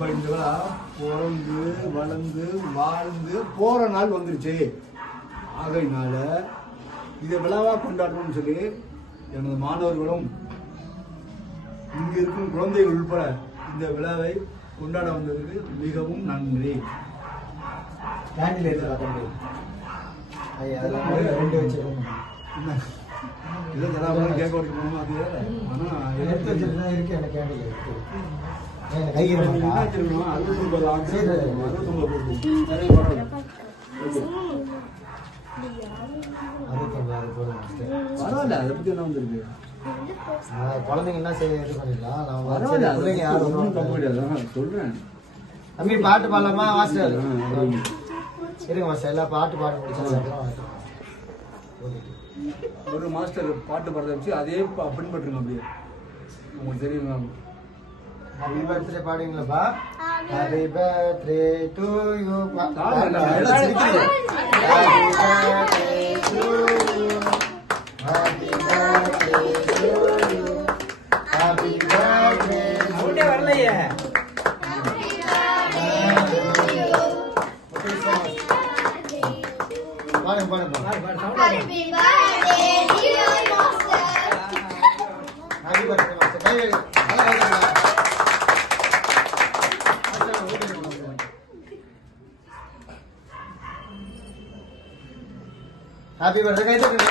விழா பிறந்து வளர்ந்து வாழ்ந்து போற நாள் வந்துருச்சு. ஆகையினால இதை விழாவா கொண்டாடணும்னு சொல்லி எனது மாணவர்களும் இங்க இருக்கும் குழந்தைகள் உட்பட இந்த விழாவை கொண்டாட வந்ததற்கு மிகவும் நன்றி. கேண்டில் ஐயா அதெல்லாம் ரெண்டு வச்சிருக்கோம் தராமல் கேட்க வரைக்கும் போகணும் அது. வேற. ஆனா எடுத்து வச்சிருந்தா இருக்கு எனக்கு கேண்டில் இருக்கு எனக்கு கை என்ன இருக்கா? வச்சிருக்கணும்? அறுபத்தொன்பது ஆண்டு, அறுபத்தொன்பது போட்டு. சரி, பரவாயில்ல. அறுபத்தொம்பது அது போதும் பரவாயில்ல. அதை பத்தி என்ன வந்திருக்கு? குழந்தைங்க என்ன செய்ய இது பண்ணிடலாம் நான் பரவாயில்ல சரி, அதை பிள்ளைங்க யாரும் ஒண்ணும் தப்பு கிடையாது தம்பி பாட்டு பாடலாமா? மாஸ்டர். இருங்க மாஸ்டர். எல்லாம் பாட்டு பாட முடிச்சதுக்கப்புறம் ஒரு மாஸ்டர் பாட்டு பாடுறத வச்சு அதே பின்பற்றுங்க அப்படியே. உங்களுக்கு தெரியுமா happy birthday பாடுவீங்களாப்பா happy birthday to you. Happy birthday பாடுங்க பாடுங்க பாரு, பாரு, sound ஆ இருக்கு. ஹாப்பி பர்த்டே மாஸ்டர் கை வை. நல்லா கை வைங்க. மாஸ்டர், ஊட்டி விடுங்க மாஸ்டர். ஹாப்பி பர்த்டே கை தட்டுங்க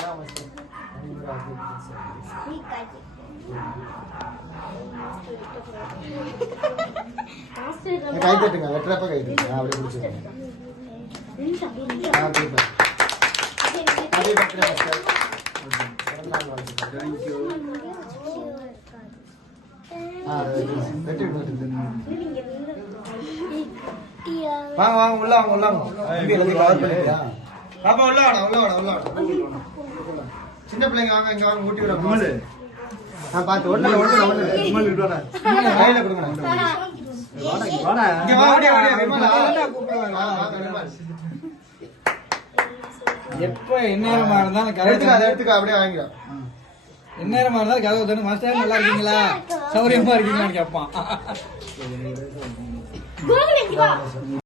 ஆ, மாஸ்டர். Happy birthday, sir. கை தட்டுங்க வெட்டுறப்ப கை தட்டுங்க அப்படியே பிடிச்சிருங்க வாங்க வாங்க உள்ள வாங்க உள்ள வாங்க தம்பி எல்லாத்தையும் கவர் பண்ணிட்டியா பாப்பா உள்ள வாடா உள்ள வாடா உள்ள வாடா சின்ன பிள்ளைங்க வாங்க இங்க வாங்க ஊட்டி விட விமலு நான் பார்த்து ஒண்ணு ஒண்ணு ஒண்ணு விமல் இங்க வாடா. கையில கொடுங்க எப்ப எந்நேரமா இருந்தாலும் எடுத்துக்க அப்படியே வாங்கிக்கோ. எந்நேரமா இருந்தாலும் கதவை தந்து மாஸ்டர் நல்லா இருக்கீங்களா? சௌரியமா இருக்கீங்களான்னு கேட்பான்.